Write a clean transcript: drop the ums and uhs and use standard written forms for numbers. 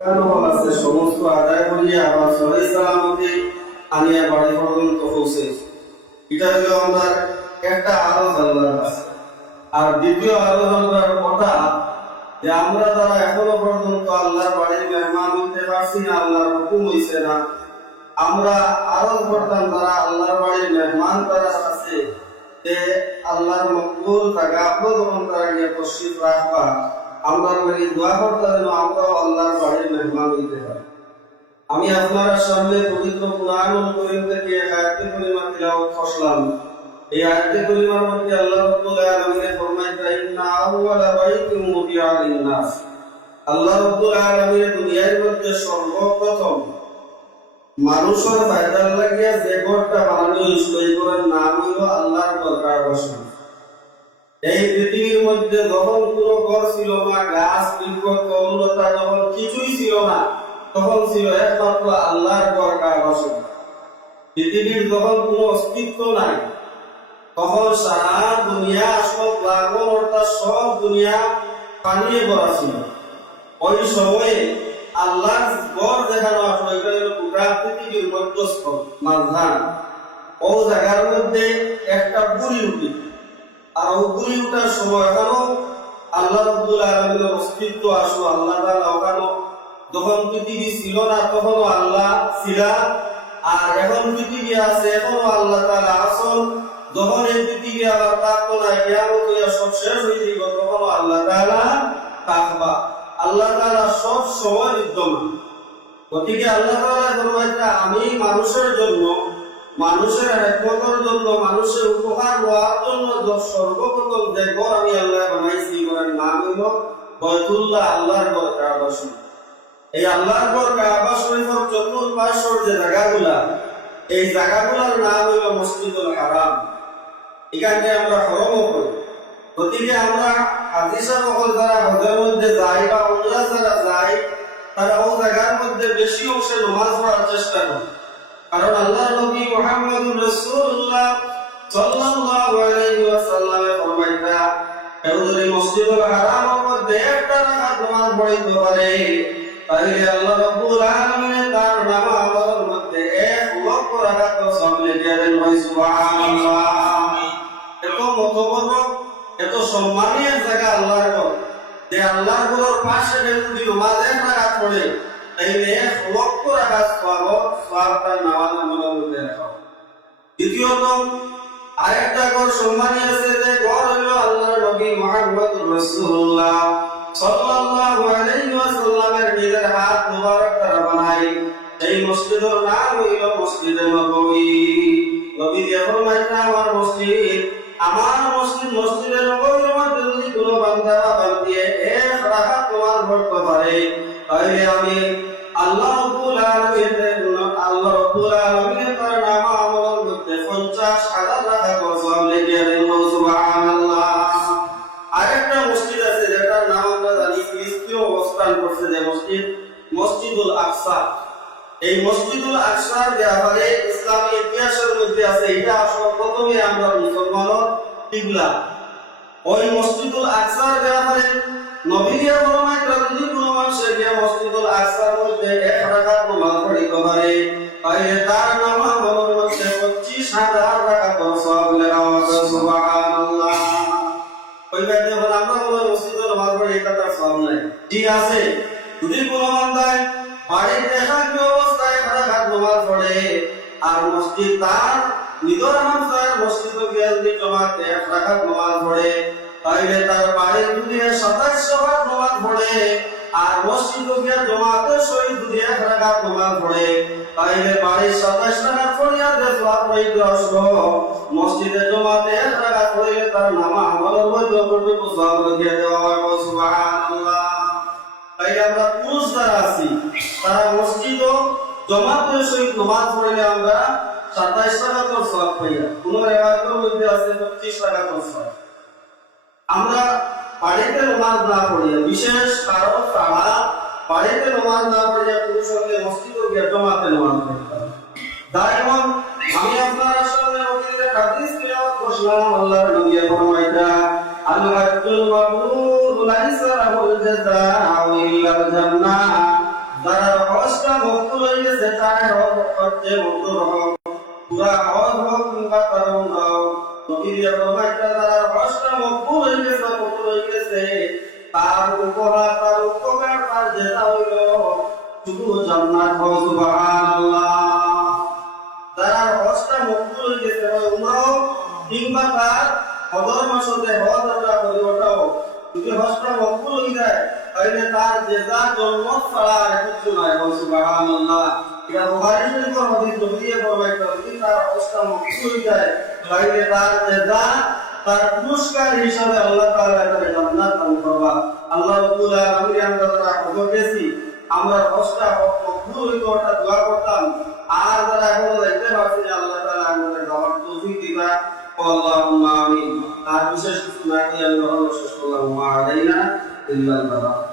আছে সমস্ত আদায় করিয়া আবার সহি সালামতে আনিয়া বাড়ি পর্যন্ত পৌঁছে। এটা হলো আমার একটা আলোচনা আছে। আর দ্বিতীয় আলোচনার কথা যে আমরা যারা এখনো পর্যন্ত আল্লাহর বাড়ির মেহমান হইতে পারছি না, আল্লাহর হুকুম হইছে না, আমরা আরো করতাম যারা আল্লাহর বাড়ির মেহমান তারা আছে যে আল্লাহর মকবুল জায়গা যখন তারা গিয়ে তশরিফ রাখবা, আমরা বলি দোয়া করতে যেন আমরাও আল্লাহর বাড়ির মেহমান হইতে পারি। আমি আপনারা সামনে পবিত্র কুরআনুল কারীম থেকে এক আয়াতে কারিমা তিলাওয়াত করলাম। এই আয়াতে কারিমার মধ্যে আল্লাহ রাব্বুল আলামিন ফরমাইছেন ইন্না আউওয়ালা বাইতিন মুদিআ লিন-নাস। আল্লাহ রাব্বুল আলামিন দুনিয়ার মধ্যে সর্বপ্রথম মানুষের ফায়দার লাগিয়া যে ঘরটা বানানো হয়েছিল এই ঘরের নাম হইল আল্লাহর দরবার বসন। এই পৃথিবীর মধ্যে যখন কোনো ঘর ছিল না, গাছ বৃক্ষ তরুলতা যখন কিছুই ছিল না, তখন ছিল একমাত্র আল্লাহর দরবার বসন। পৃথিবীর যখন কোনো অস্তিত্ব নাই, তখন সারা দুনিয়া সব লাগন অর্থাৎ সব দুনিয়া পানিয়ে ভরা ছিল। ওই সময়ে আল্লাহর ঘর দেখানো আসলে এটা হলো গোটা পৃথিবীর মধ্যস্থ মাঝখান। ও জায়গার মধ্যে একটা বুড়ি উঠে, আর ও বুড়ি উঠার সময় এখনো আল্লাহ রাব্বুল আলামিনের অস্তিত্ব আসলো। আল্লাহ তাআলা ওখানে যখন পৃথিবী ছিল না তখনও আল্লাহ ছিলা, আর এখন পৃথিবী আছে এখনো আল্লাহ তাআলা আসল। যখন এই পৃথিবী আবার থাকতো না, কিয়ামত হইয়া সব শেষ হয়ে যাইব, তখনও আল্লাহ তাআলা থাকবা। আল্লাহ তাআলা সব সময় বিদ্যমান। গতিকে আল্লাহ তাআলা ফরমাইছে আমি মানুষের জন্য, মানুষের হিকমতের জন্য, মানুষের উপকার হওয়ার জন্য সর্বপ্রথম যে ঘর আমি আল্লাহ বানাইছি, ঘরের নাম হইল বাইতুল্লাহ, আল্লাহর ঘর কাবা শরীফ। এই আল্লাহর ঘর কাবা শরীফের চতুর্পার্শ্বর যে জায়গাগুলা, এই জায়গাগুলোর নাম হইল মসজিদুল হারাম। এখানে আমরা হরমও করি। গতিকে আমরা হাজী সাহেব যারা হজের মধ্যে যাই বা উমরা যারা যাই, তারা ও জায়গার মধ্যে বেশি অংশে নামাজ পড়ার চেষ্টা করে। কারণ আল্লাহর নবী মুহাম্মদুর রাসূলুল্লাহ সাল্লাল্লাহু আলাইহি ওয়াসাল্লামের ফরমাইতা কেউ যদি মসজিদুল হারামের মধ্যে একটা রাকাত নামাজ পড়তে পারে, তাহলে আল্লাহ রাব্বুল আলামিন তার নামাজের মধ্যে 1 লক্ষ রাকাত সওয়াব লিখে দেন। সুবহানাল্লাহ। এত মতবড়, এত সম্মানীয় জায়গা আল্লাহর ঘর, যে আল্লাহর ঘরের পাশে যদি নামাজ 1 রাকাত পড়ে, তাইলে 1 লক্ষ রাকাত সওয়াবটা নামাজের মধ্যে রাখা। দ্বিতীয়ত আরেকটা ঘর সম্মানী আছে, যে ঘর হলো আল্লাহর নবী মুহাম্মদুর রাসূলুল্লাহ সাল্লাল্লাহু আলাইহি ওয়াসাল্লামের নিজের হাত মুবারক দ্বারা বানাই। এই মসজিদের নাম হইল মসজিদে নববী। নবী যে ফরমাইছেন আমার মসজিদ, আমার মসজিদ, মসজিদের নববীর মধ্যে যদি কোনো বান্দা বান্দিয়ে 1 রাকাত নামাজ পড়তে পারে, তাহলে আমি আল্লাহ রাব্বুল আলামিনের তার নাম আমলের মধ্যে 50,000 রাকাত সওয়াব লিখে দেন। সুবহানাল্লাহ। আরেকটা মসজিদ আছে যেটার নাম আমরা জানি ফিলিস্তিনে অবস্থান করছে, যে মসজিদ মসজিদুল আকসা। এই মসজিদুল আকসার ব্যাপারে ইসলামী ইতিহাসের মধ্যে আছে এটা সর্বপ্রথমে আমরা মুসলমানের কিবলা। ওই মসজিদুল আকসার ব্যাপারে নবীরা ফরমাইতে যদি কোনো মানুষ গিয়ে মসজিদুল আকসার মধ্যে 1 রাকাত নামাজ পড়তে পারে, তাহলে তার নামাজের মধ্যে 25,000 রাকাত সওয়াব লেখা হবে। সুবহানাল্লাহ। ওই ব্যাপারে আমরা বলে মসজিদে নামাজ পড়ে এটা তার সওয়াব নাই, ঠিক আছে। যদি কোনো বান্দায় বাড়িতে একাকী অবস্থায় 1 রাকাত নামাজ পড়ে, আর মসজিদ তার নিদর্শন ছাড়া মসজিদে গিয়ে যদি জামাতে 1 রাকাত নামাজ পড়ে, তাহলে তার বাড়ির যদি 27 রাকাত নামাজ পড়ে, আর মসজিদে গিয়ে জামাতে সহিত যদি 1 রাকাত নামাজ পড়ে, তাহলে বাড়ির 27 রাকাত পড়িয়া যে সওয়াব পাইতে আসলো, মসজিদে জামাতে 1 রাকাত পড়লে তার নামাজ আমলের মধ্যে কতটুকু সওয়াব লিখে দেওয়া হয়। সুবহানাল্লাহ। তাই আমরা পুরুষ যারা আছি তারা মসজিদও জামাতের সহিত নামাজ পড়লে আমরা 27 রাকাত সওয়াব পাই। কোন রিওয়ায়াতের মধ্যে আছে 25 রাকাত সওয়াব। আমরা বাড়িতে নামাজ না পড়িয়া, বিশেষ কারণ ছাড়া বাড়িতে নামাজ না পড়িয়া পুরুষকে মসজিদে গিয়ে জামাতে নামাজ পড়তে হবে। যেমন আমি আপনারা সামনে নবীর হাদিস তেলাওয়াত করলাম, আল্লাহর নবী ফরমাইতা আল হাজ্জুল মাবরুর লাইসা লাহুল জাযাউ ইল্লাল জান্নাহ। মকবুল হয়ে গেছে তার হক যে মঞ্জুর হোক পুরা হজ হোক কিংবা কারণ হোক নবী ফরমাইতা তার হজটা মকবুল হয়ে গেছে কবুল হয়ে গেছে তার উপহার তার উপকার তার যেটা হইল শুধু জান্নাত হয় সুবহানাল্লাহ তার হজটা মকবুল হয়ে গেছে উমরা কিংবা তার হজর মাসে হজ আমরা করি ওটাও যদি হজটা মকবুল হয়ে যায় তাহলে তার জেজা জন্ম ছাড়া আর কিছু নয় সুবহানাল্লাহ এটা বুখারী শরীফের হাদিস নবী ফরমাইতে যদি তার হজটা মকবুল হয়ে যায় তাহলে তার জেজা তার পুরস্কার হিসাবে আল্লাহ তাআলা তাকে জান্নাত দান করবে আল্লাহ রাব্বুল আলামিন আমরা যারা হজ করেছি আমরা হজটা মকবুল হইতে ওটা দোয়া করতাম আর যারা এখন দেখতে পাচ্ছি যে আল্লাহ তাআলা আমাদের যাওয়ার তৌফিক দিবা আল্লাহুম্মা আমিন আর বিশেষ কিছু না কি আল্লাহ শেষ করলাম মা আলাইনা ইল্লাল বালাগ